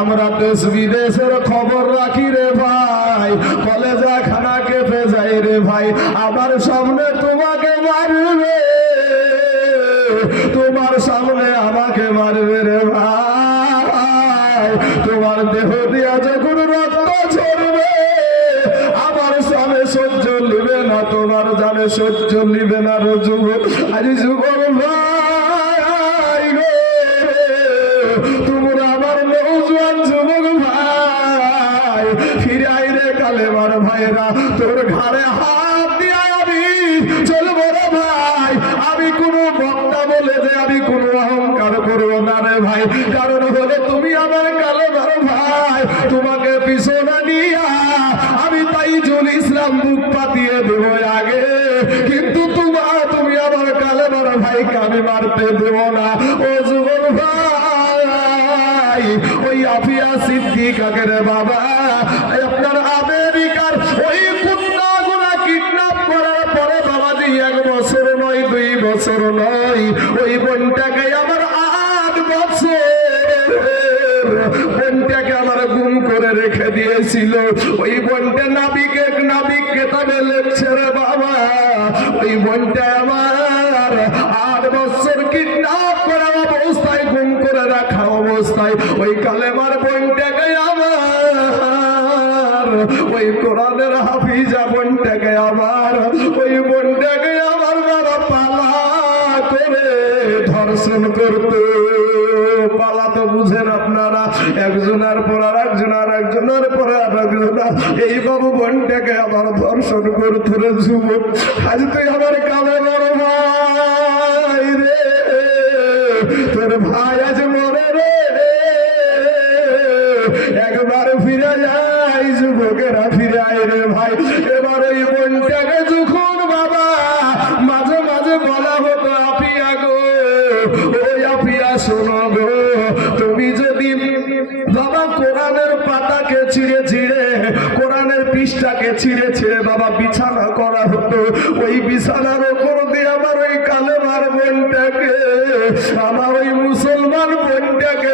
আমরা দেশ বিদেশের খবর রাখি রে ভাই, কলেজা খানা কেঁপে যাই রে ভাই। আমার সামনে তোমাকে মারবে, তোমার সামনে আমাকে মারবে রে ভাই। তোমার দেহ দিয়া যখন রক্ত ঝরবে, আমার সামনে সহ্য নিবে না, তোমার জানে সহ্য নিবে না রে যুবক। আজ যুবক ভাই গো, তোমরা আমার নৌজওয়ান যুবক ভাই, ফিরে আই রে কালেমার ভাইরা। তোর ঘাড়ে হাত দিয়া আমি চলবো রে ভাই। আমি কোনো বক্তা বলে যে আমি কোনো অহংকার করবো না রে ভাই। কারণ হলে তুমি আমার কালেমার ভাই, তোমাকে পিছনে নিয়া আমি তাইজুল ইসলাম বুক পাতিয়ে দেব আগে। কিন্তু তুমি আমার কালেমার ভাইকে আমি মারতে দেব না। ও যুবক ভাই, ওই আফিয়া সিদ্দিকাকে রে বাবা, আপনার আমেরিকার ওই কুত্তাগুলা কিডন্যাপ করার পরে বাবাজি 1 বছর নয় 2 বছর নয়, ওই বোনটাকে আমার 8 বছর বোনটাকে আমার গুম করে রেখে দিয়েছিল। ওই বোনটা নাবিক কেতাবে লেখছে রে বাবা, ওই বোনটা আমার 8 বছর কিডন্যাপ করা অবস্থায়, গুম করে রাখা অবস্থায়, ওই কালেমার বোনটাকে আমার, ওই কোরআনের হাফিজা বোনটাকে আমার, ওই বোনটাকে আমার বাবা পালা করে ধর্ষণ করতে। পালা তো বুঝেন আপনারা, একজনের পর আর একজন, আর একজনের পর আর একজন। এই বাবু বোনটাকে আমার ধর্ষণ করতে রে যুবক। আজ তুই আমার কালে বড় ভাই রে, তোর ভাই আজ মরে রে। একবার ফিরে যাই যুবকেরা, ফিরে আয় রে ভাই। এবার ওই বোনটাকে যখন বাবা মাঝে মাঝে বলা হতো, আপিয়া গো, ওই আপিয়া শোনো গো, তুমি যদি বাবা কোরআনের পাতাকে ছিঁড়ে ছিঁড়ে, কোরআনের পৃষ্ঠাকে ছিঁড়ে ছিঁড়ে বাবা বিছানা করা হতো, ওই বিছানার ওপর দিয়ে আমার ওই কালেমার বোনটাকে, আমার ওই মুসলমান বোনটাকে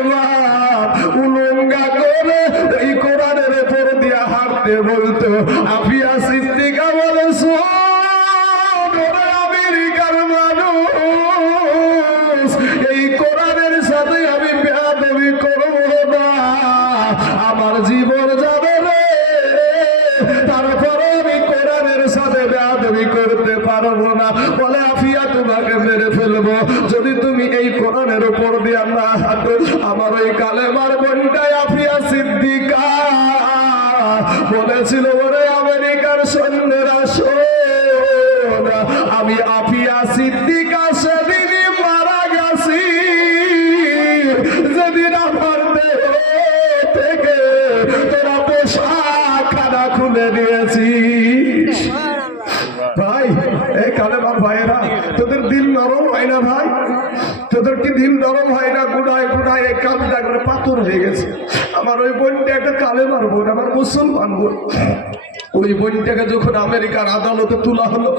উলঙ্গা করে ওই কোরআনের ওপর দিয়ে হাঁটতে বলতো। আফিয়া সিদ্দিকা বলে, আমেরিকার মানুষ, এই কোরআনের সাথে আমি বেয়াদবি করবো না, আমার জীবন যাবে রে, তারপরে আমি কোরআনের সাথে বেয়াদবি করতে পারবো না। বলে আফিয়া তোমাকে মেরে ফেলবো যদি তুমি এই কোরআনের উপর দিয়ে না হাঁটো। আমার ওই কালেমার বোনটাই আফিয়া সিদ্দিকা বলেছিল, ওরে আমেরিকার সৈন্যরা শোন, আমি আফিয়া সিদ্দিকা সেদিনই মারা গেছি যেদিন আমার দেহ থেকে তোরা পোশাক খানা খুলে দিয়েছিস। ভাই, এই কালেমার ভাইয়েরা, তোদের দিল নরম হয় না ভাই? তোদের কি দিল নরম হয় না? গুড়ায় গুড়ায় এই কামটা করে পাথর হয়ে গেছে। আমার ওই বোনটা একটা কালেমার বোন, আমার মুসলমান বোন। ওই বোনটাকে যখন আমেরিকার আদালতে তোলা হলো,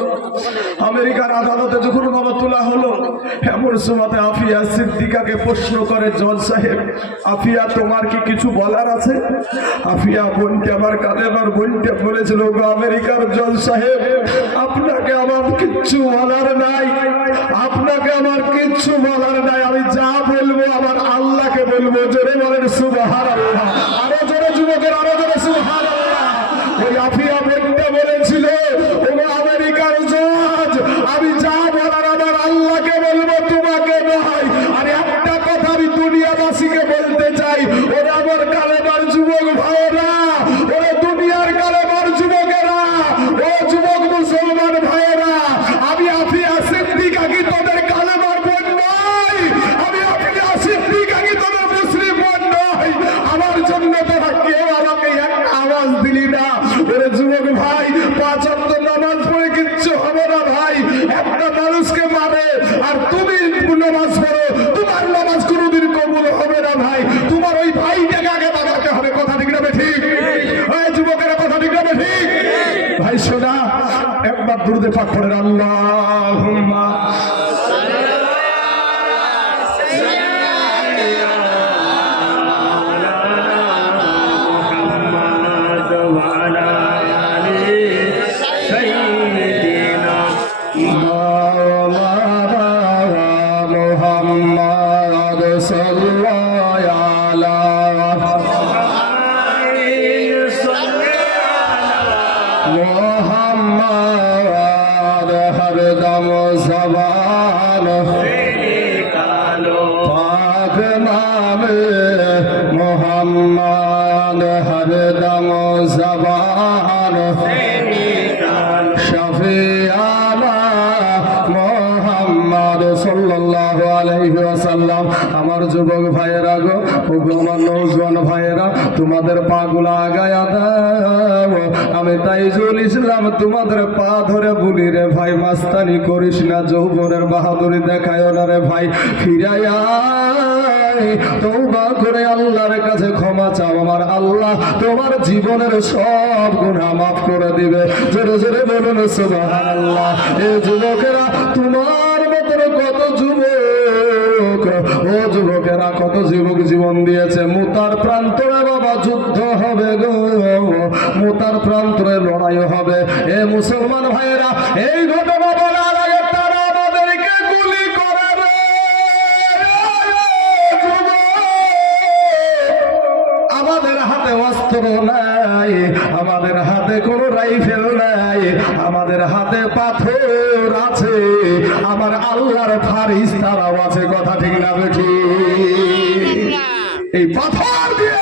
আমেরিকার আদালতে যখন বাবা তোলা হলো, এমন সময় আফিয়া সিদ্দিকাকে প্রশ্ন করে জজ সাহেব, আফিয়া তোমার কি কিছু বলার আছে? আফিয়া বোনটা আমার কালেমার বোনটা বলেছিল, আমেরিকার জজ সাহেব, আপনাকে আমার কিচ্ছু বলার নাই, আপনাকে আমার কিচ্ছু বলার নাই। আমি যা বলবো আমার আল্লাহকে বলবো। জোরে বলেন সুবহানাল্লাহ। আরো জোরে যুবকের, আরো জোরে সুবহানাল্লাহ। ওই আফিয়া বোনটা বলেছিল, ও আমেরিকার জজ, আমি যা বলার আমার আল্লাহকে বলবো, তোমাকে নয়। আর একটা কথা আমি দুনিয়াবাসীকে বলতে চাই, ওরা আমার কালেমার যুবক ভাইয়েরা, ওরা দুনিয়ার কালেমার যুবকেরা, ও যুবক মুসলমান ভাইয়েরা, আমি আফিয়া সিদ্দিকা কি তোদের কালেমার বোন নয়? আমি আফিয়া সিদ্দিকা কি তোদের মুসলিম বোন নয়? আমার জন্য তোরা কেউ আমাকে একটা আওয়াজ দিলি না। ওরে যুবক ভাই, 5 ওয়াক্ত নামাজ পড়ে কিচ্ছু হবে না ভাই। একটা মানুষকে মারে আর তুমি নামাজ পড়ো, তোমার নামাজ কোনোদিন কবুল হবে না ভাই। তোমার ওই ভাইটাকে আগে বাঁচাতে হবে। কথা ঠিক না ঠিক? ওই যুবকেরা কথা ঠিক না ঠিক? ভাই শোনা, একবার দুরুদে পাক করেন, আল্লাহুম্মা জবান শফিয়ানা মুহাম্মদ সাল্লাল্লাহু আলাইহি ওয়াসাল্লাম। আমার যুবক ভাইয়েরা গো, আমার নওজোয়ান ভাইয়েরা, তোমাদের পাগুলো আগায়া দাও। আমি তাইজুল ইসলাম তোমাদের পা ধরে বলি রে ভাই, মাস্তানি করিস না, যৌবনের বাহাদুরি দেখায় না রে ভাই, ফিরাইয়া তওবা করে আল্লাহর কাছে ক্ষমা চাও। আমার আল্লাহ তোমার জীবনের সব গুনাহ মাফ করে দিবে। জোরে জোরে বলুন সুবহানাল্লাহ। এই যুবকেরা, তোমার মতন কত যুবক, ও যুবকেরা, কত যুবক জীবন দিয়েছে। মুতার প্রান্তরে বাবা যুদ্ধ হবে গো, মুতার প্রান্তরে লড়াই হবে। এ মুসলমান ভাইয়েরা, এই ঘটনা বলার আগে তারা আমাদেরকে গুলি করে রে। আমাদের হাতে অস্ত্র নাই, আমাদের হাতে কোনো রাইফেল নাই, আমাদের হাতে পাথর আছে, আমার আল্লাহর ফারিস্তারাও আছে। কথা ঠিক না বেঠি? এই পাথর দিয়ে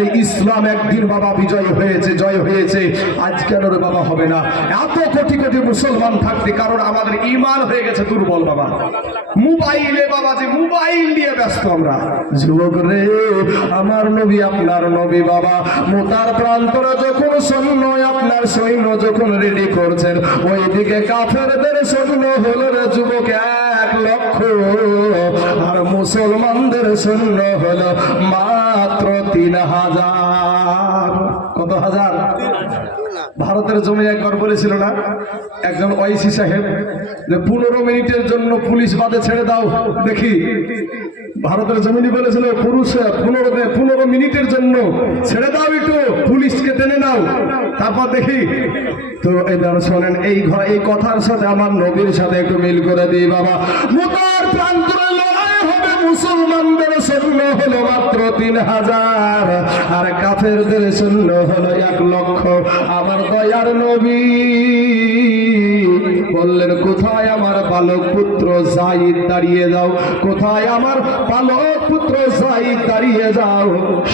এই ইসলাম একদিন বাবা বিজয় হয়েছে, জয় হয়েছে। আজ কেন রে বাবা হবে না? এত কোটি কোটি মুসলমান থাকতে, কারণ আমাদের ঈমান হয়ে গেছে দুর্বল বাবা। মোবাইলে বাবা, যে মোবাইল নিয়ে ব্যস্ত আমরা। যুবক রে, আমার নবী, আপনার নবী বাবা মুতার প্রান্তরে যখন সৈন্য, আপনার সৈন্য যখন রেডি করছেন, ওইদিকে কাফেরদের সৈন্য হলো রে যুবক 1 লক্ষ, আর মুসলমানদের সৈন্য হলো মাত্র 3000। কত হাজার? ভারতের জমি একবার বলেছিল না একজন ওয়াইসি সাহেব, যে 15 মিনিটের জন্য পুলিশ বাদে ছেড়ে দাও দেখি। ভারতের জমিনি বলেছিল, পুরুষ 15 মিনিটের জন্য ছেড়ে দাও, একটু পুলিশকে টেনে নাও, তারপর দেখি। তো এবার শোনেন, এই কথার সাথে আমার নবীর সাথে একটু মিল করে দিই বাবা। মুতার প্রান্তরে লড়াই হবে, মুসলমানদের সৈন্য হলো মাত্র 3000, আর কাফেরদের সৈন্য হলো 1 লক্ষ। আমার দয়ার নবী বললেন, কোথায় আমার বালক পুত্র যায়েদ, দাঁড়িয়ে যাও। কোথায় আমার বালক পুত্র যায়েদ, দাঁড়িয়ে যাও।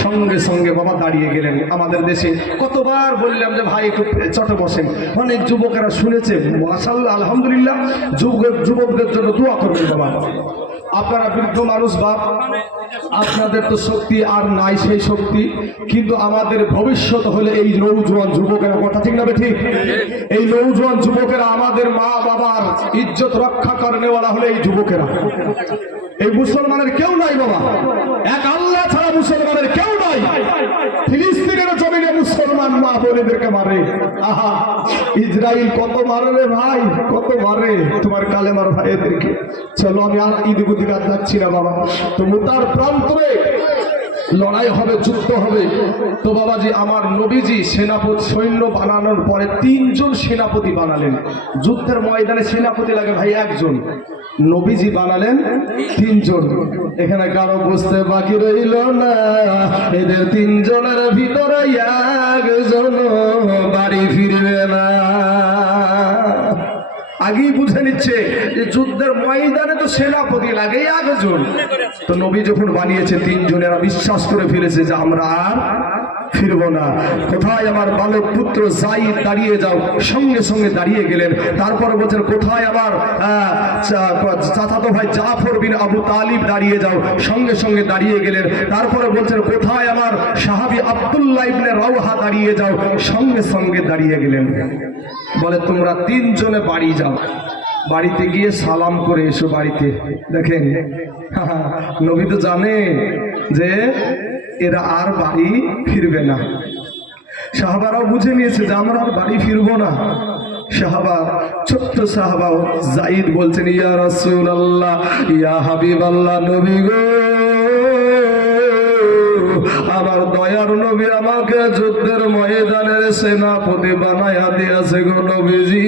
সঙ্গে সঙ্গে বাবা দাঁড়িয়ে গেলেন। আমাদের দেশে কতবার বললাম যে ভাই একটু চটে বসেন, অনেক যুবকেরা শুনেছে, মাশাআল্লাহ আলহামদুলিল্লাহ। যুবকদের জন্য দোয়া করবেন বাবা। আপনারা বৃদ্ধ মানুষ বাপ, আপনাদের তো শক্তি আর নাই সেই শক্তি, কিন্তু আমাদের ভবিষ্যৎ হলে এই নৌজওয়ান যুবকেরা। কথা ঠিক না ঠিক? এই নৌজওয়ান যুবকেরা, আমাদের মা বাবার ইজ্জত রক্ষা করে নেওয়ালা হলে এই যুবকেরা। এই মুসলমানের কেউ নাই বাবা, এক আল্লাহ ছাড়া মুসলমানের কেউ নাই। ফিলিস্তিনের জমিনে মুসলমান মা বোনেদেরকে মারে। আহা, ইসরায়েল কত মারে রে ভাই, কত মারে তোমার কালেমার ভাইদেরকে। চলো, আমি আর ইদিগুদি কাজ যাচ্ছি না বাবা। তো মুতার প্রান্তরে লড়াই হবে, যুদ্ধ হবে। তো বাবাজি, আমার নবীজি সেনাপতি সৈন্য বানানোর পরে 3 জন সেনাপতি বানালেন। যুদ্ধের ময়দানে সেনাপতি লাগে ভাই 1 জন, নবীজি বানালেন 3 জন। এখানে কারো বুঝতে বাকি রইল না, এদের 3 জনের ভিতরে 1 জন বাড়ি ফিরবে না। আগেই বুঝে নিচ্ছে যে যুদ্ধের ময়দানে তো সেনাপতি লাগে 1 জন। তো নবী যখন বানিয়েছে 3 জনেরা বিশ্বাস করে ফেলেছে যে আমরা আর ফিরবো না। কোথায় আমার বালক পুত্র যায়েদ, দাঁড়িয়ে যাও। সঙ্গে সঙ্গে দাঁড়িয়ে গেলেন। তারপরে বলছেন, কোথায় আমার চাচাতো ভাই জাফর বিন আবু তালিব, দাঁড়িয়ে যাও। সঙ্গে সঙ্গে দাঁড়িয়ে গেলেন। তারপরে বলছেন, কোথায় আমার সাহাবী আব্দুল্লাহ ইবনে রাওহা, দাঁড়িয়ে যাও। সঙ্গে সঙ্গে দাঁড়িয়ে গেলেন। বলে, তোমরা 3 জনে বাড়ি যাও, বাড়িতে গিয়ে সালাম করে এসো বাড়িতে। দেখেন, নবী তো জানে যে এরা আর বাড়ি ফিরবে না। সাহাবারাও বুঝে নিয়েছে যে আমরা আর বাড়ি ফিরবো না। সাহাবা, ছোট্ট সাহাবা যায়েদ বলছেন, ইয়া রাসূলুল্লাহ, ইয়া হাবিবাল্লাহ, নবী গো, আমার দয়ার নবী আমাকে যুদ্ধের ময়দানের সেনাপতি বানায়া দিয়েছে গো নবীজি।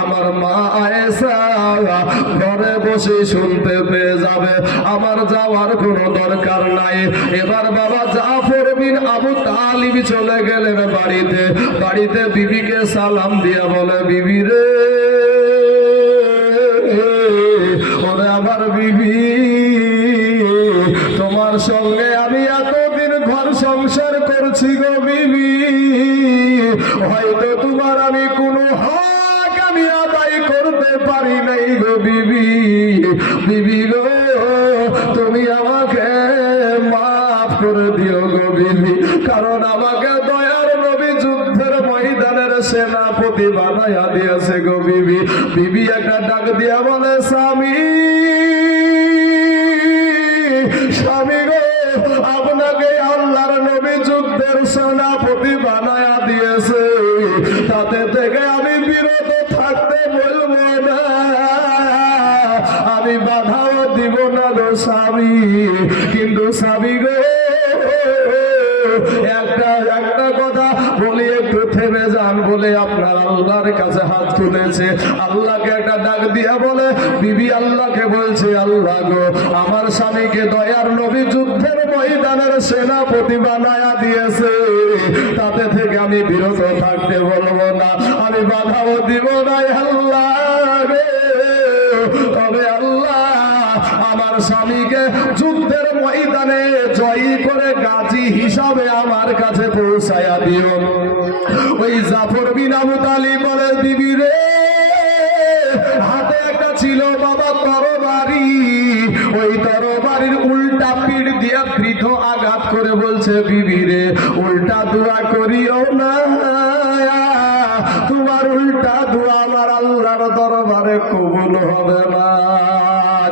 আমার মা আয়েশা ঘরে বসে শুনতে পেয়ে যাবে, আমার যাওয়ার কোনো দরকার নাই। এবার বাবা জাফর বিন আবু তালিব চলে গেলেন বাড়িতে। বাড়িতে বিবিকে সালাম দিয়া বলে, বিবি রে, ওরে আমার বিবি, তোমার সঙ্গে আমি এতদিন ঘর সংসার করছি গো বিবি, হয়তো তোমার আমি কোনো হক আমি আদায় করতে পারি নাই গো বিবি। বিবি গো তুমি আমাকে মাফ করে দিও গো বিবি, কারণ আমাকে দয়ার নবী যুদ্ধের ময়দানের সেনাপতি বানায়া দিয়েছে গো বিবি। বিবি একটা ডাক দিয়া বলে, স্বামী স্বামী গো, আপনাকে আল্লাহর নবী যুদ্ধের সেনাপতি বানায়া দিয়েছে, তাতে থেকে আমি বিরত থাকতে বলবো না, আমি বাধাও দিব না গো স্বামী। কিন্তু স্বামী গো একটা কথা বলি, একটু থেমে যান বলে আপনার আল্লাহর কাছে হাত তুলেছে। আল্লাহকে একটা ডাক দিয়া বলে, বিবি আল্লাহকে বলছে, আল্লাহ গো আমার স্বামীকে দয়ার নবী যুদ্ধের ময়দানের সেনাপতি বানায়া দিয়েছে, তাতে থেকে আমি বিরত থাকতে বলবো না, আমি বাধাও দিব না আল্লাহ রে। তবে আল্লাহ আমার স্বামীকে যুদ্ধের ময়দানে জয়ী করে গাজী হিসাবে আমার কাছে পৌঁছায়া দিও। ওই জাফর বিন আবু তালিব বলে, বিবি রে হাতে একটা ছিল বাবা তরবারি, ওই তরবারির উল্টা পিঠ দিয়া পৃথ আঘাত করে বলছে, বিবি রে উল্টা দোয়া করিও না, তোমার উল্টা দোয়া আমার আল্লাহর দরবারে কবুল হবে না।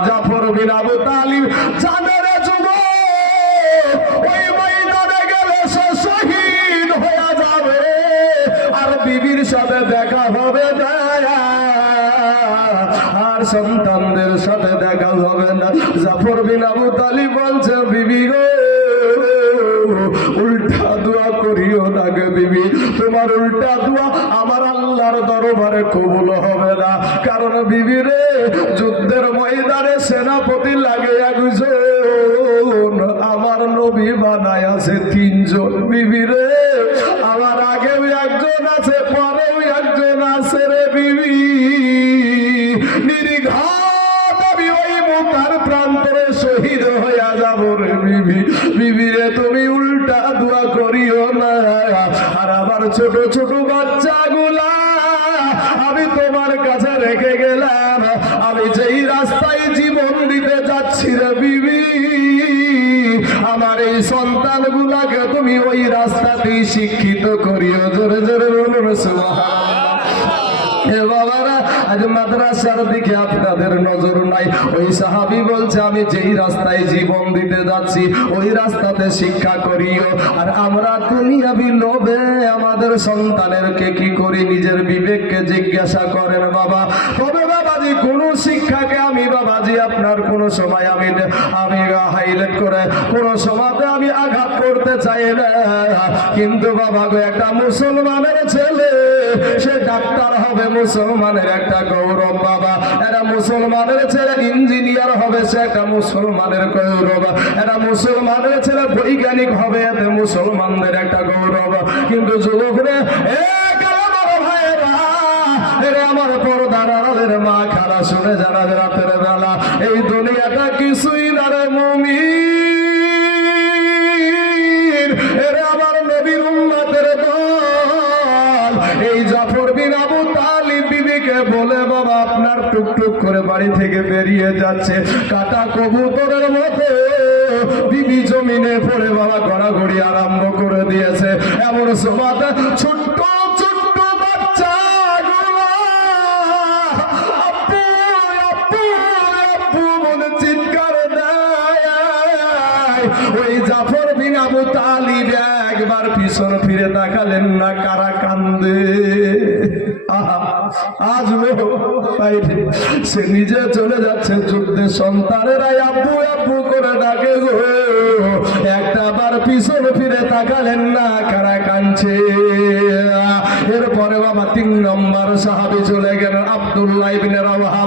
জাফর বিন আবু তালিব জানে রে যুবক, ওই ময়দানে গেলে সে শহীদ হয়ে যাবে, আর বিবির সাথে দেখা হবে না, আর সন্তানদের সাথে দেখা হবে না। জাফর বিন আবু তালিব বলছে, বিবি গো উল্টা দোয়া করিও না গে বিবি, তোমার উল্টা দোয়া আমার আল্লাহর দরবারে কবুল হবে না, কারণ বিবি রে যুদ্ধের ময়দানে সেনাপতি লাগে একজন, আমার নবী বানায় আছে তিনজন। বিবি রে আমার আগেও একজন আছে, পরেও একজন আছে রে বিবি, নির্ঘাত আমি ওই মুতার প্রান্তরে শহীদ হইয়া যাব রে বিবি। বিবি রে তুমি উল্টা দোয়া করিও না, আর আমার ছোট ছোট বাচ্চাগুলা আমি তোমার কাছে রেখে গেলাম, আমি যেই রাস্তায় জীবন দিতে যাচ্ছি রে বিবি, আমার এই সন্তানগুলাকে তুমি ওই রাস্তাতেই শিক্ষিত করিও। জোরে জোরে বলুন সুবহানাল্লাহ। হে বাবারা, আজ মাদ্রাসার দিকে আপনাদের নজর নাই। ওই সাহাবী বলছে, আমি যেই রাস্তায় জীবন দিতে যাচ্ছি ওই রাস্তাতে শিক্ষা করিও। আর আমরা দুনিয়াবি লোভে আমাদের সন্তানেরকে কি করি, নিজের বিবেককে জিজ্ঞাসা করেন বাবা। তবে বাবাজি কোনো শিক্ষাকে আমি বাবাজি আপনার কোনো সময় আমি হাইলাইট করে কোনো সময়তে আমি আঘাত করতে চাই না, কিন্তু বাবা গো একটা মুসলমানের ছেলে সে ডাক্তার হবে, মুসলমানের একটা গৌরব বাবা। এরা মুসলমানের ছেলে ইঞ্জিনিয়ার হবে, সে একটা মুসলমানের গৌরব। এরা মুসলমানের ছেলে বৈজ্ঞানিক হবে, এতে মুসলমানদের একটা গৌরব। কিন্তু যুবকরে আমার পর্দার আড়ালের মা খালা শুনে জানা রাতের বেলা, এই দুনিয়াটা কিছুই না রে মুমিন, এরা আমার নবীর উম্মতের দল। এই জাফর বিন আবু তালিব বিবিকে বলে, বাবা আপনার টুকটুক করে বাড়ি থেকে বেরিয়ে যাচ্ছে কাটা কবুতরের মতো বিবি জমিনে পড়ে বাবা গড়াগড়ি আরম্ভ করে দিয়েছে। এমন সময় ছোট্ট ছোট্ট বাচ্চা চিৎকার দেয়। ওই জাফর বিন আবু তালিব একবার পিছন ফিরে তাকালেন না, কারা কান্দে। আজ সে নিজে চলে যাচ্ছে যুদ্ধে, সন্তানেরাই আব্বু আব্বু করে ডাকে গো, একটা বার পিছন ফিরে তাকালেন না, কারা কাঁদছে। এরপরে বাবা 3 নম্বর সাহাবী চলে গেলেন, আব্দুল্লাহ ইবনে রাওহা।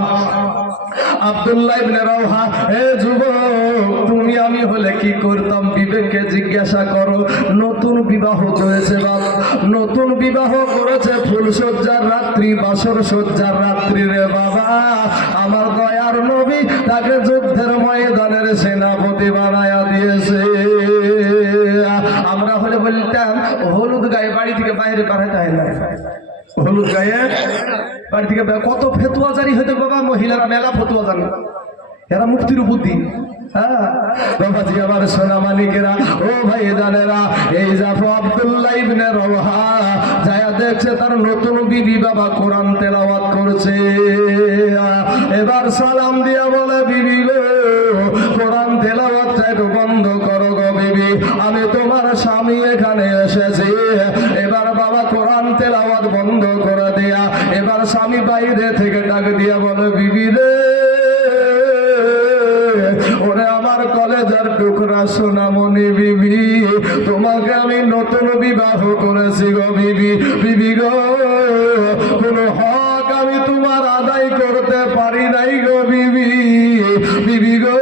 আব্দুল্লাহ ইবনে রাওহা, হে যুবক তুমি আমি হলে কি করতাম, বিবেককে জিজ্ঞাসা করো। নতুন বিবাহ করেছে বাবা, নতুন বিবাহ করেছে, ফুলসজ্জার রাত্রি, বাসর সজ্জার রাত্রি রে বাবা। আমার দয়ার নবী তাকে যুদ্ধের ময়দানের সেনাপতি বানায়া দিয়েছে। বলতাম হলুদ গায়ে বাড়ি থেকে বাইরে পাঠাতে হয় না, হলুদ গায়ে বাড়ি থেকে কত ফেতুয়া জারি হইতে বাবা, মহিলারা মেলা ফতুয়া জানে, এরা মুক্তির বুদ্ধি। হ্যাঁ বাবাজি আমার সোনা মানিকেরা, ও ভাই জানেরা, এই জাফর আব্দুল্লাহ ইবনে রওহা যায়া দেখছে তার নতুন বিবি বাবা কোরআন তেলাওয়াত করছে। এবার সালাম দিয়া বলে, বিবি গো কোরআন তেলাওয়াতটা একটু বন্ধ করো গো বিবি, আমি তোমার স্বামী এখানে এসেছি। এবার বাবা কোরআন তেলাওয়াত বন্ধ করে দেয়া, এবার স্বামী বাইরে থেকে ডাক দিয়া বলে, বিবি রে, ওরে আমার কলেজের টুকরা সোনামণি বিবি, তোমাকে আমি নতুন বিবাহ করেছি গো বিবি। বিবি গো কোন হক আমি তোমার আদায় করতে পারি নাই গো বিবি। বিবি গো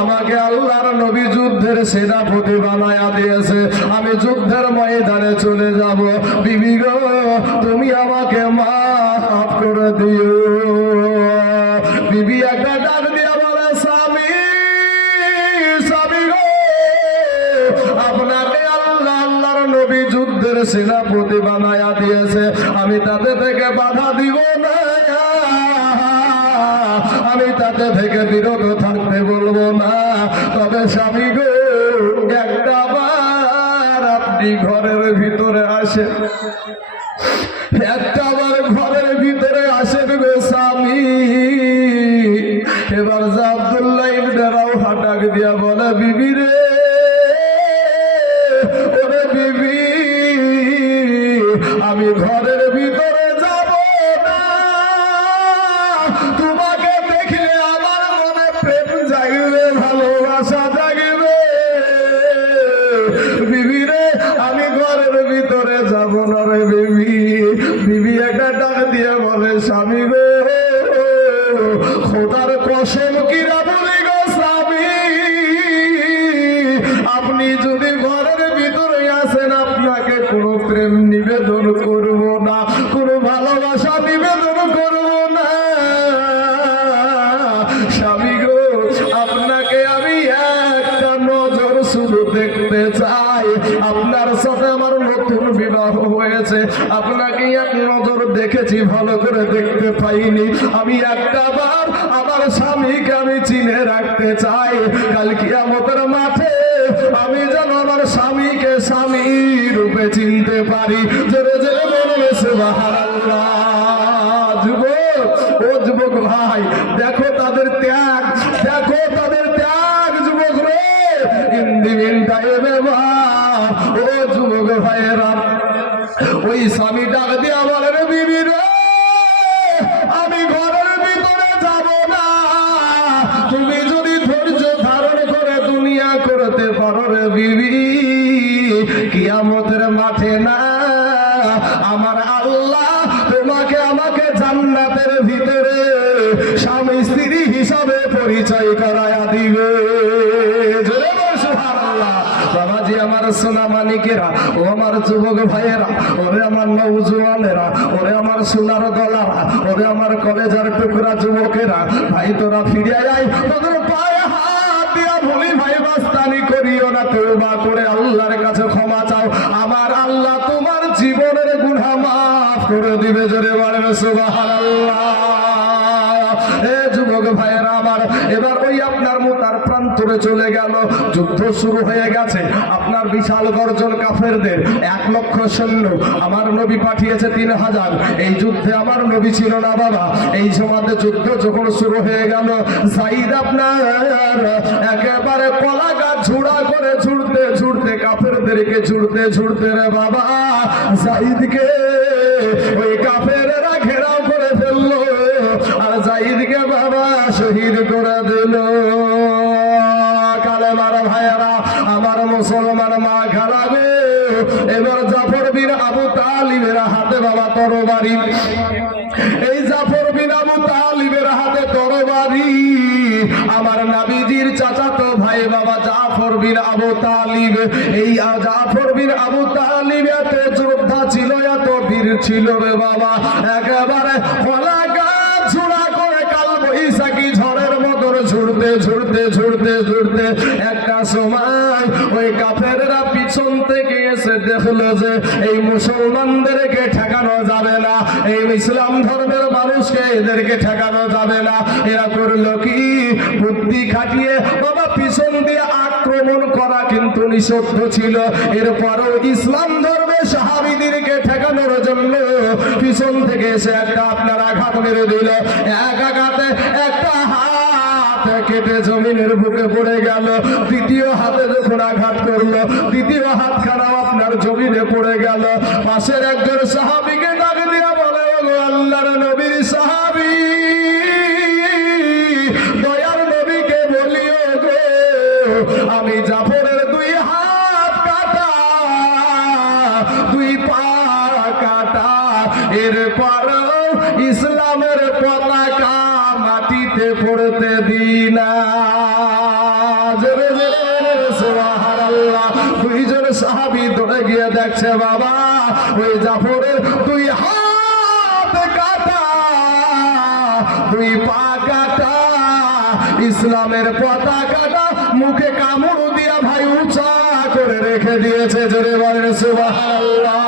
আমাকে আল্লাহর নবী যুদ্ধের সেনাপতি বানায়া দিয়েছে, আমি যুদ্ধের ময়দানে চলে যাব। বিবি গো তুমি আমাকে মাফ করে দিও। বিবি একটা ডাক দিয়া বলে, স্বামী স্বামী গো, আপনাকে আল্লাহ আল্লাহর নবী যুদ্ধের সেনাপতি বানায়া দিয়েছে, আমি তাতে থেকে বাধা দিব না, আমি তাতে থেকে বিরত থাকতে বলবো না। তবে স্বামী গো একটা বার আপনি ঘরের ভিতরে আসেন, একটা বার ঘরের ভিতরে আসেন গো স্বামী। এবার আব্দুল্লাহ ইবনে রওহা ডাক দিয়া বলে, বিবি রে, ওরে বিবি, আমি ঘরের ভিতরে যাব না, তোমাকে দেখলে আমার মনে প্রেম জাগবে, ভালোবাসা জাগবে। বিবি রে, আমি ঘরের ভিতরে যাব না রে বিবি। বিবি একটা ডাক দিয়ে বলে, স্বামী গো খোদার কসম কিরা বলি গো স্বামী, আপনি যদি ঘরের ভিতরে আসেন, আপনাকে কোনো প্রেম নিবেদন করব না, কোনো ভালোবাসা নিবেদন করব না। স্বামী গো আপনাকে আমি একটা নজর শুধু দেখতে চাই, আপনার সাথে আমার নতুন বিবাহ হয়েছে, আপনাকে এক নজর দেখেছি, ভালো করে দেখতে পাইনি। আমি একটা বার আমার স্বামীকে আমি চিনে রাখতে চাই, কাল কিয়ামতের মাঠে আমি যেন আমার স্বামীকে স্বামী রূপে চিনতে পারি। জোরে জোরে বলবে সুবহানাল্লাহ। যুবক, ও যুবক ভাই, দেখো তাদের ত্যাগ, দেখো তাদের ত্যাগ যুবক রে, ইন্দিমিন টাইমে ও যুবক ভাইয়েরা, ওই স্বামী ডাক দিয়া বলেন, বিবি রে, আমি ঘরের ভিতরে যাব না, তুমি যদি ধৈর্য ধারণ করে দুনিয়া করতে পারো রে বিবি, কিয়ামতের মাঠে না আমার আল্লাহ তোমাকে আমাকে জান্নাতের ভিতরে স্বামী স্ত্রী হিসাবে পরিচয় করায়া দিবে। জোরে বল সুবহানাল্লাহ। বাবাজি আমার সোনা মানিকেরা, ও আমার যুবক ভাইয়েরা, ওরে আমার নওজোয়ানেরা, ওরে আমার সোনার গলারা, ওরে আমার কলেজের টুকরা যুবকেরা, ভাই তোরা ফিরে আয়, তোদের পায়ে হাত দিয়া ভুলি ভাই বাস্তানি করিও না, তওবা করে আল্লাহর কাছে ক্ষমা চাও, আমার আল্লাহ তোমার জীবনের গুনাহ মাফ করে দিবে। জোরে বলেন সুবহানাল্লাহ। এ যুবক ভাইয়েরা আমার, এবার ওই আপনার মোতার প্রান্তরে চলে গেল, যুদ্ধ শুরু হয়ে গেছে, আপনার বিশাল গর্জন কাফেরদের 1,00,000 সৈন্য, আমার নবী পাঠিয়েছে 3,000। এই যুদ্ধে আমার নবী ছিল না বাবা। এই সময়তে যুদ্ধ যখন শুরু হয়ে গেল, সাইদ আপনার একেবারে কলা গাছ ঝুড়া করে ছুটতে ছুটতে কাফেরদেরকে ছুটতে ছুটতে রে বাবা, সাইদকে ওই কাফেরেরা ঘেরাও করে ফেললো, আর জাহিদকে বাবা শহীদ করে দিল। কালেমার ভাইয়েরা আমার, মুসলমান মা খারাবে, এবার জাফর বিন আবু তালিবের হাতে বাবা তরবারি, এই জাফর বিন আবু তালিবের হাতে তরবারি, আমার নবীজির চাচাতো ভাই বাবা জাফর বিন আবু তালিব। এই জাফর বিন আবু তালিব এত যোদ্ধা ছিল, এত বীর ছিল রে বাবা, একেবারে কলা গাছ ঝুড়া করে কাল বৈশাখী ঝড়ের মতন ঝুড়তে ঝুড়তে একটা সময় ওই কাফেররা পিছন থেকে এসে দেখলো যে এই মুসলমানদেরকে ঠেকানো যাবে না, এই ইসলাম ধর্মের মানুষকে এদেরকে ঠেকানো যাবে না। এরা করলো কি, বুদ্ধি খাটিয়ে বাবা পিছন দিয়ে আক্রমণ করা কিন্তু নিষিদ্ধ ছিল। এরপরও ইসলাম ধর্মে সাহাবীদেরকে ঠেকানোর জন্য পিছন থেকে এসে একটা আপনার আঘাত মেরে দিল। এক আঘাতে একটা হাত কেটে জমিনের বুকে পড়ে গেল। দ্বিতীয় হাতে যখন আঘাত করলো, দ্বিতীয় হাতখানাও আপনার জমিনে পড়ে গেল। পাশের একজন সাহাবীকে ডাক দিয়া বলে, ওগো আল্লাহর নবীর সাহাবী, দয়ার নবীকে বলিও গো আমি জাফরের দুই হাত কাটা, দুই পা কাটা, এরপর ইসলামের পতাকা মাটিতে পড়তে দিনা। সুবহানাল্লাহ। দুইজন সাহাবী দৌড়ে গিয়ে দেখছে বাবা ওই জাফরের দুই হাত কাটা, দুই পা কাটা, ইসলামের পতাকাটা মুখে কামড় দিয়া ভাই উঁচা করে রেখে দিয়েছে। জোরে বলেন সুবহানাল্লাহ।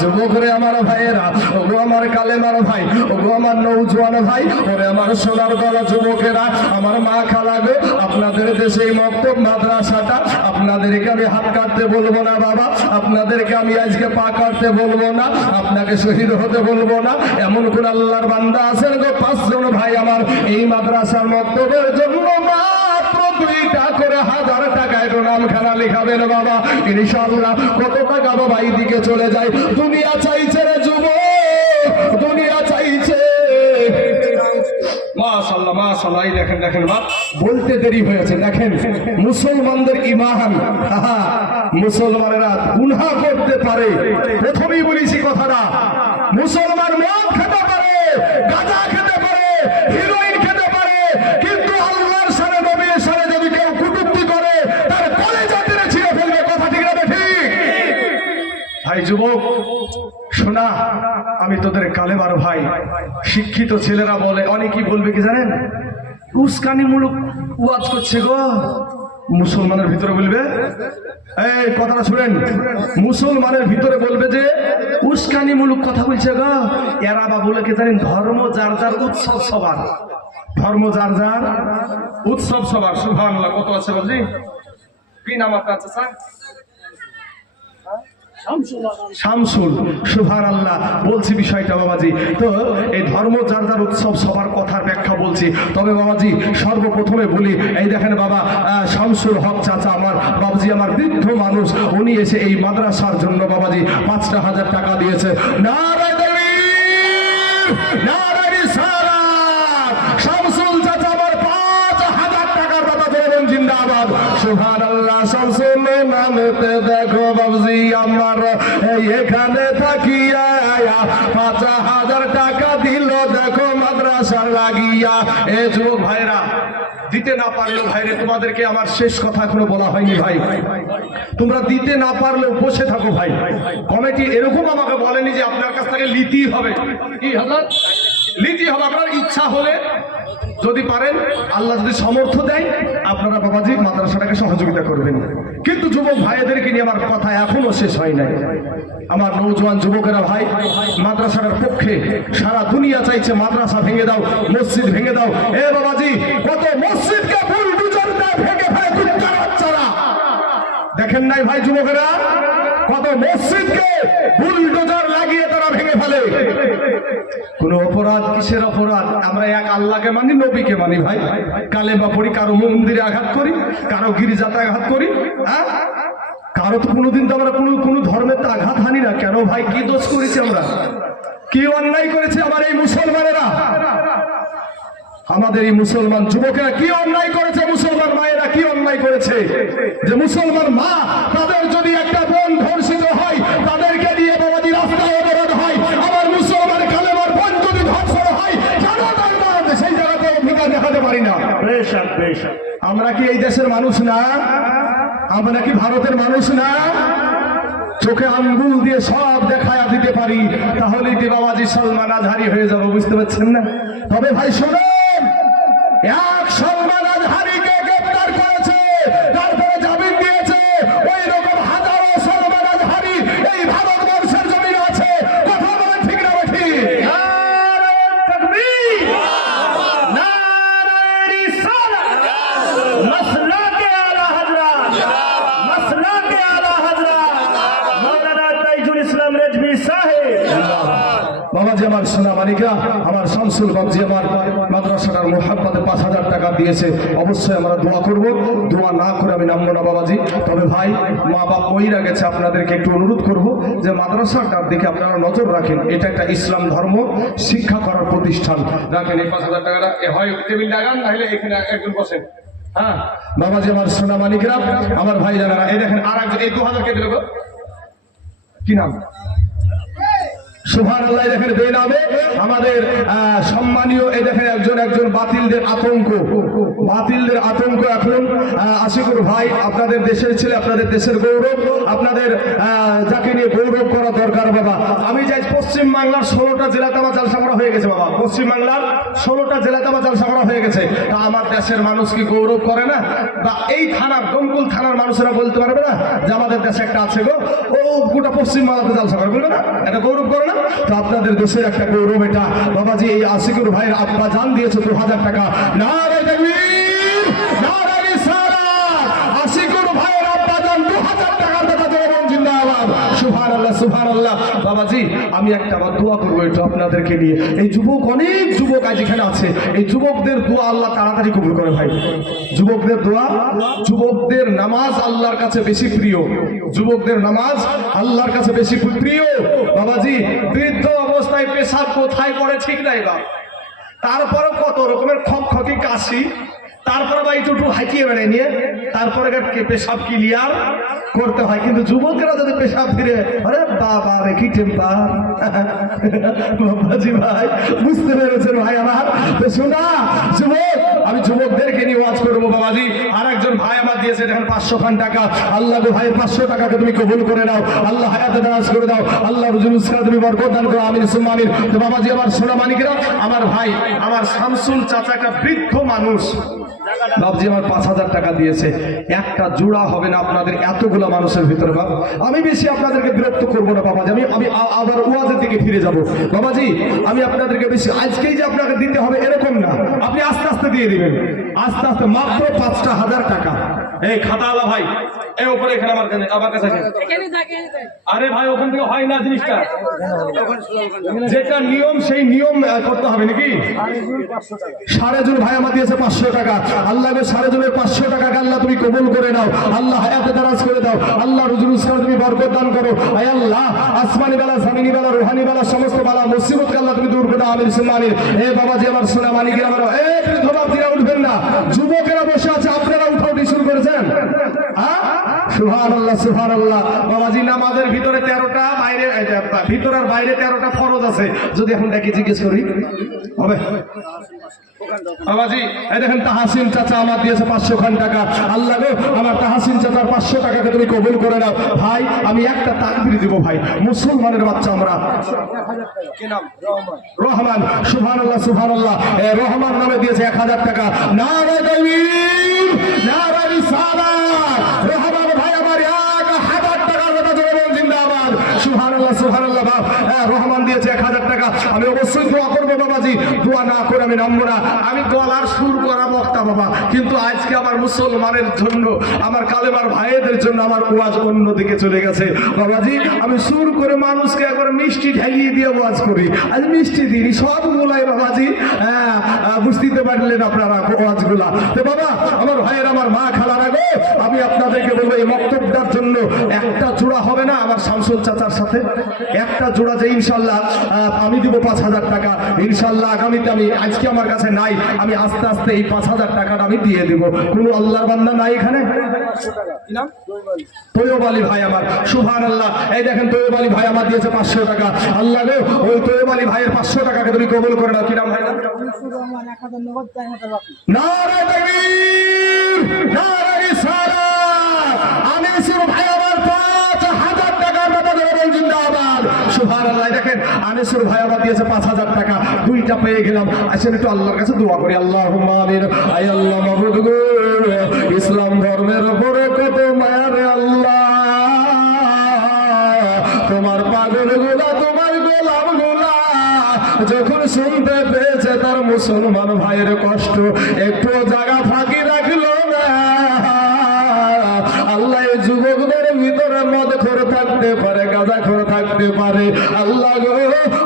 যুবকরে আমার ভাইয়েরা, ওগো আমার কালেমার ভাই, ওগো আমার নৌজওয়ান ভাই, ওরে আমার সোনার গলা যুবকেরা, আমার মা খালা গো, আপনাদের দেশে এই মক্তব মাদ্রাসাটা, আপনাদেরকে আমি হাত কাটতে বলবো না বাবা, আপনাদেরকে আমি আজকে পা কাটতে বলবো না, আপনাকে শহীদ হতে বলবো না। এমন কোন আল্লাহর বান্দা আছেন গো 5 জন ভাই আমার এই মাদ্রাসার মক্তবের জন্য মাত্র 2টা করে 1000 টাকা একটু নামখানা লিখাবেন বাবা, ইনশাআল্লাহ। কত টাকা বাবা এই দিকে চলে যায়। দুনিয়া চাইছে রে যুবক, দুনিয়া চাইছে। মাশাআল্লাহ মাশাআল্লাহ। দেখেন দেখেন বাপ, বলতে দেরি হয়েছে। দেখেন মুসলমানদের ঈমান, মুসলমানেরা গুনাহ করতে পারে। প্রথমেই বলেছি কথাটা, মুসলমান মদ খেতে পারে, গাঁজা খেতে পারে, হিরোইন খেতে পারে, কিন্তু আল্লাহর সানে নবীর সানে যদি কেউ কুটুক্তি করে তার কলেজা টেনে ছিঁড়ে ফেলবে। কথা ঠিক না ঠিক? ভাই যুবক শোনা, আমি তোদের কালেমার ভাই। শিক্ষিত ছেলেরা বলে, অনেকেই বলবে কি জানেন, উস্কানিমূলক ওয়াজ করছে গো। মুসলমানের ভিতরে বলবে, এই কথাটা শুনেন, মুসলমানের ভিতরে বলবে যে উস্কানিমূলক কথা বলছে গো। এরা বা বলে কি জানেন, ধর্ম যার যার উৎসব সবার, ধর্ম যার যার উৎসব সবার। সুবহানাল্লাহ। কত আছে বলছি? কি নাম আপনার আছে স্যার? শামসুল। সুবহানাল্লাহ। বলছি বিষয়টা বাবাজি। তো এই ধর্ম যার যার উৎসব সবার কথার ব্যাখ্যা বলছি। তবে বাবাজি সর্বপ্রথমে বলি, এই দেখেন বাবা শামসুল হক চাচা আমার বাবাজি, আমার বৃদ্ধ মানুষ, উনি এসে এই মাদ্রাসার জন্য বাবাজি 5,000 টাকা দিয়েছে। নারায়ে তাকবীর, নারায়ে রিসালাত। শামসুল চাচা আমার 5,000 টাকার দাদা, বলুন জিন্দাবাদ। সুবহানাল্লাহ। শামসুল নামতে দেখো বাবজি আমার এখানে থাকিয়া 5,000 টাকা দিল, দেখো মাদ্রাসার লাগিয়া। এ যুবক ভাইরা, দিতে না পারলেও ভাইরে, তোমাদেরকে আমার শেষ কথা এখনো বলা হয়নি ভাই, তোমরা দিতে না পারলেও বসে থাকো ভাই। কমিটি এরকম আমাকে বলেনি যে আপনার কাছ থেকে লিতেই হবে। কি হযরত? লিতেই হবে। আপনার ইচ্ছা হলে যদি পারেন, আল্লাহ যদি সামর্থ্য দেয়, আপনারা বাবাজি মাদ্রাসাটাকে সহযোগিতা করবেন। কিন্তু যুবক ভাইদেরকে নিয়ে আমার কথা এখনো শেষ হয় নাই। আমার নৌজওয়ান যুবকেরা ভাই, মাদ্রাসার পক্ষে সারা দুনিয়া চাইছে মাদ্রাসা ভেঙে দাও, মসজিদ ভেঙে দাও। এ বাবাজি, কত মসজিদকে বুলডোজার দিয়ে ভেঙে ফেলে কুত্তার বাচ্চারা। দেখেন নাই ভাই যুবকেরা, কত মসজিদকে বুলডোজার লাগিয়ে তারা ভেঙে ফেলে। কোন অপরাধ? কিসের অপরাধ? আমরা এক আল্লাহকে মানি, নবীকে মানি ভাই। কালেমা পড়ি, কারো মন্দিরে আঘাত করি, কারো গির্জাতে আঘাত করি, হ্যাঁ, কারো তো কোনোদিন তো আমরা কোনো ধর্মের তো আঘাত হানি না। কেন ভাই? কি দোষ করেছি আমরা? কি অন্যায় করেছে আমার এই মুসলমানেরা? আমাদের এই মুসলমান যুবকেরা কি অন্যায় করেছে? মুসলমান মায়েরা কি অন্যায় করেছে? যে মুসলমান মা, তাদের যদি একটা বোন ধর্ষিত হয়, তাদেরকে দিয়ে বাবাজি রাস্তায় অবরোধ হয়। আমার মুসলমান কালেমার বোন যদি ধর্ষণ হয়, কেন তার মা সেই জায়গাতে অধিকার দেখাতে পারি না? আমরা কি এই দেশের মানুষ না? আমরা কি ভারতের মানুষ না? চোখে আঙ্গুল দিয়ে সব দেখায়া দিতে পারি, তাহলেই কি বাবাজি সলমান আজহারি হয়ে যাবো? বুঝতে পারছেন না? তবে ভাই শুনুন, এক সলমান আজহারি বাবাজি আমার সোনা মানিকা, আমার শামসুল বাবজি আমার মাদ্রাসাটার মোহাব্বতে 5,000 টাকা দিয়েছে। অবশ্যই আমরা দোয়া করব, দোয়া না করে আমি নামবো না বাবাজি। তবে ভাই, মা বাপ মহিলা গেছে, আপনাদেরকে একটু অনুরোধ করব যে মাদ্রাসাটার দিকে আপনারা নজর রাখেন। এটা একটা ইসলাম ধর্ম শিক্ষা করার প্রতিষ্ঠান। রাখেন এই 5,000 টাকাটা, হয় টেবিল লাগান, নাহলে এখানে একজন বসেন। হ্যাঁ বাবাজি আমার সোনা মানিকরা, আমার ভাই জানারা, এই দেখেন আর একজন, এই 2,000 কে দিল, কি নাম? সুবহানাল্লাহ। দেখেন বেনামে আমাদের সম্মানীয়, এই দেখেন একজন বাতিলদের আতঙ্ক এখন আশিকুর ভাই, আপনাদের দেশের ছেলে, আপনাদের দেশের গৌরব, আপনাদের যাকে নিয়ে গৌরব করা দরকার বাবা। আমি যাই পশ্চিম বাংলার 16টা জেলাতে আমার জালসা করা হয়ে গেছে বাবা, পশ্চিম বাংলার 16টা জেলাতে আমার জালসা করা হয়ে গেছে। তা আমার দেশের মানুষ কি গৌরব করে না? বা এই থানার, দমকুল থানার মানুষেরা বলতে পারবে না যে আমাদের দেশে একটা আছে গো, ও গোটা পশ্চিম বাংলাতে জালসা করে, বলবে না? এটা গৌরব করে না? তো আপনাদের দেশের একটা গৌরব এটা বাবাজি। এই আশিকুর ভাইয়ের আব্বা জান দিয়েছে 2,000 টাকা। নারে তাকবীর, নারে রিসালাত। আশিকুর ভাইয়ের আব্বা জান 2,000 টাকার দাতা জনগণ জিন্দাবাদ। সুবহানাল্লাহ, সুবহানাল্লাহ। বাবাজি আমি একটা দোয়া করবো একটু আপনাদেরকে নিয়ে। এই যুবক, অনেক যুবক আজ এখানে আছে, এই যুবকদের দোয়া আল্লাহ তাড়াতাড়ি কবুল করে ভাই। যুবকদের দোয়া, যুবকদের নামাজ আল্লাহর কাছে বেশি প্রিয়, যুবকদের নামাজ আল্লাহর কাছে বেশি প্রিয় বাবাজি। বৃদ্ধ অবস্থায় পেশাব কোথায় পড়ে ঠিক নাই বা, তারপরে কত রকমের খকি কাশি, তারপরে বা একটু হাঁকিয়ে বেড়ে নিয়ে তারপরে পেশাব ক্লিয়ার করতে হয়। কিন্তু যুবকেরা যদি পেশাব ফিরে, আরে বাবা রে কি টেম্পার। বাবাজি ভাই বুঝতে পেরেছেন ভাই আমার? তো শোনা যুবক, আমি যুবকদেরকে নিয়ে ওয়াজ করবো বাবাজি। আর একজন ভাই আমার দিয়েছে দেখেন 500 খান টাকা। আল্লাহ গো ভাই 500 টাকাকে তুমি কবুল করে নাও, আল্লাহ হায়াতে দারাজ করে দাও, আল্লাহ রুজুল তুমি বরকত দান করো, আমিন সুম্মা আমিন। তো বাবাজি আমার সোনা মানিকরা, আমার ভাই আমার শামসুল চাচা একটা বৃদ্ধ মানুষ, বাবজি আমার 5,000 টাকা দিয়েছে। একটা জোড়া হবে না আপনাদের এতগুলো মানুষের ভিতরে বাবা। আমি বেশি আপনাদেরকে বিরক্ত করবো না বাবাজি, আমি আবার ওয়াজের দিকে ফিরে যাব বাবাজি। আমি আপনাদেরকে বেশি আজকেই যে আপনাকে দিতে হবে এরকম না, আপনি আস্তে আস্তে দিয়ে দিবেন, আস্তে আস্তে। মাত্র 5,000 টাকা। এই খাতাওয়ালা ভাই, এই উপরে এখানে আমার কাছে আরে ভাই ওখান থেকে হয় না জিনিসটা, যেটা নিয়ম সেই নিয়ম করতে হবে নাকি? সারেজুল ভাই আমার দিয়েছে 500 টাকা। আল্লাহ সারেজুলের 500 টাকাকে আল্লাহ তুমি কবুল করে নাও, আল্লাহ হায়াতে দারাজ করে দাও, আল্লাহ রুজুল তুমি বরকত দান করো। আয় আল্লাহ আসমানি বেলা, জামিনি বেলা, রুহানি বেলা, সমস্ত বেলা মুসিবতকে আল্লাহ তুমি দূর করে দাও, আমিন সুম্মা আমিন। এ বাবাজি আমার সোনা মানিকেরা, আমার এই বৃদ্ধ বাপজিরা উঠবেন না, যুবকেরা বসে আছে, আপনারা উঠাউটি শুরু করেছেন। সুবহানাল্লাহ, সুবহানাল্লাহ। বাবাজি নামাজের ভিতরে 13টা, বাইরে ভিতর আর বাইরে 13টা ফরজ আছে। যদি এখন দেখি জিজ্ঞেস করি হবে বাবাজি। এই দেখেন তাহাসিন চাচা আমার দিয়েছে 500 খান টাকা। আল্লাহ গো আমার তাহাসিন চাচার 500 টাকাকে তুমি কবুল করে নাও। ভাই আমি একটা তাকবীর দিব ভাই, মুসলমানের বাচ্চা আমরা। কি নাম? রহমান। সুবহানাল্লাহ, সুবহানাল্লাহ। রহমান নামে দিয়েছে 1000 টাকা। নারে তাকবীর, নারে রিসালাত। রহমান ভাই আমার 1000 টাকা দাতা জনগণ জিন্দাবাদ। সুবহানাল্লাহ, সুবহানাল্লাহ। রহমান দিয়েছে 1000 টাকা। আমি অবশ্যই দোয়া করবো বাবাজি, দোয়া না করে আমি নামবো না। আমি গলার সুর করা বক্তা বাবা, কিন্তু আজকে আমার মুসলমানের জন্য, আমার কালেমার ভাইদের জন্য আমার ওয়াজ অন্যদিকে চলে গেছে বাবাজি। আমি সুর করে মানুষকে একবার মিষ্টি ঢালিয়ে দিয়ে ওয়াজ করি, আজ মিষ্টি দিই সব গুলাই বাবাজি। বুঝতে পারলেন আপনারা ওয়াজগুলা। তো বাবা আমার ভাইয়ের, আমার মা খালার আগে আমি আপনাদেরকে বলবো, এই বক্তব্যটার জন্য একটা জোড়া হবে না আমার শামসুল চাচার সাথে, একটা জোড়া যে ইনশাল্লাহ আমি দিব 5,000 টাকা ইনশাল্লাহ আগামীতে। আমি আজকে আমার কাছে নাই, আমি আস্তে আস্তে এই 5,000 টাকাটা আমি দিয়ে দিব। কোন আল্লাহর বান্দা নাই এখানে? তৈয়ব আলী ভাই আমার। সুবহানাল্লাহ। এই দেখেন তৈয়ব আলী ভাই আমার দিয়েছে 500 টাকা। আল্লাহ গো ওই তৈয়ব আলী ভাইয়ের 500 টাকাকে তুমি কবুল করে নাও। কি নাম ভাই? নারে তাকবীর, নারে রিসালাত। আনিসুর ভাই আমার 5,000 টাকার দাতা জনগণ জিন্দাবাদ। সুবহানাল্লাহ। দেখেন আনিসুর ভাই আমার দিয়েছে 5,000 টাকা। দুইটা পেয়ে গেলাম। আসেন একটু আল্লাহর কাছে দোয়া করি। আল্লাহুম্মা আমিন। আয় আল্লাহ মাবুদ গো, ইসলাম ধর্মের উপরে কত মায়া রে আল্লাহ, তোমার পাগল গুলা, তোমার গোলাম গুলা যখন শুনতে পেয়েছে তার মুসলমান ভাইয়ের কষ্ট, একটু জায়গা ফাঁকি রাখলো না। আল্লাহ যুবকদের ভিতরে মদ করে থাকতে থাকতে পারে, গাঁজাখোর থাকতে পারে, আল্লাহ গো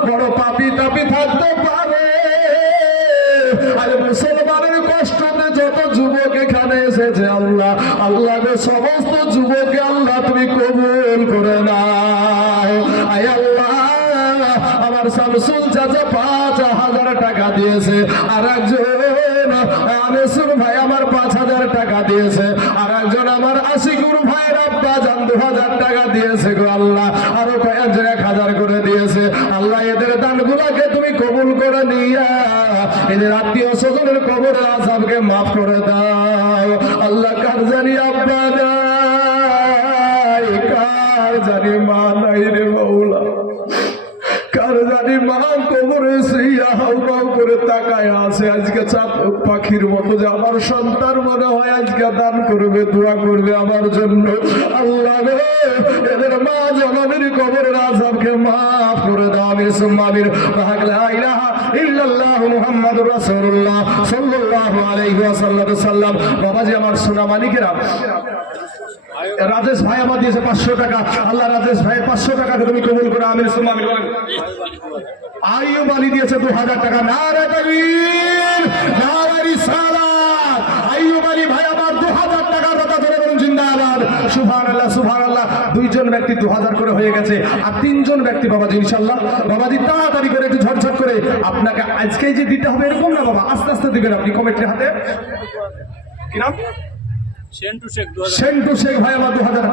বড় পাপী তাপী থাকতে পারে। আর মুসলমানের কষ্টতে যত যুবক এখানে এসেছে আল্লাহ, আল্লাহ গো সমস্ত যুবককে আল্লাহ তুমি কবুল করে নাও। আয় আল্লাহ, আমার শামসুল চাচা 5,000 টাকা দিয়েছে, আর একজন আনিসুর ভাই আমার 5,000 টাকা দিয়েছে, আর একজন আমার আশিকুর ভাইয়ের আব্বা জান 2,000 টাকা দিয়েছে গো আল্লাহ, আরো কয়েকজন 1,000 করে দিয়েছে। আল্লাহ এদের দানগুলোকে তুমি কবুল করে নিয়া এদের আত্মীয় স্বজনের কবরের আযাবকে মাফ করে দাও। আল্লাহ কার জানি আব্বা নাই, কার জানি মা নাই রে মাওলা, কার জানি মা কবরে শুইয়া হাউমাউ করে তাকায় আছে। আজকে চাঁদ পাখির মতো যে আমার সন্তান মনে হয় আজকে দান করবে, দোয়া করবে আমার জন্য। আল্লাহ রে এদের মা জননীর কবরের আযাবকে মাফ করে দাও। আমিন সুম্মা আমিন। লা ইলাহা ইল্লাল্লাহু মুহাম্মাদুর রাসূলুল্লাহ সাল্লাল্লাহু আলাইহি ওয়াসাল্লাম। বাবাজি আমার সোনা মানিকেরা, রাজেশ ভাই আমার দিয়েছে 500 টাকা। আল্লাহ রাজেশ ভাই 500 টাকাকে তুমি কবুল করে আমিন সুম্মা আমিন বলেন। আইয়ুব আলী দিয়েছে 2,000 টাকা। নারে তাকবীর, নারে রিসালাত। আইয়ুব আলী ভাই আমার 2,000 টাকা কথা ধরে বলুন জিন্দাবাদ। সুবহানাল্লাহ সুবহানাল্লাহ। 2 জন ব্যক্তি 2,000 করে হয়ে গেছে, আর 3 জন ব্যক্তি বাবাজি ইনশাআল্লাহ। বাবাজি তাড়াতাড়ি করে একটু ঝটঝট করে, আপনাকে আজকেই যে দিতে হবে এরকম না বাবা, আস্তে আস্তে দিবেন আপনি কমিটির হাতে। কি নাম? সেন্টু শেখ ভাই আমার 2,000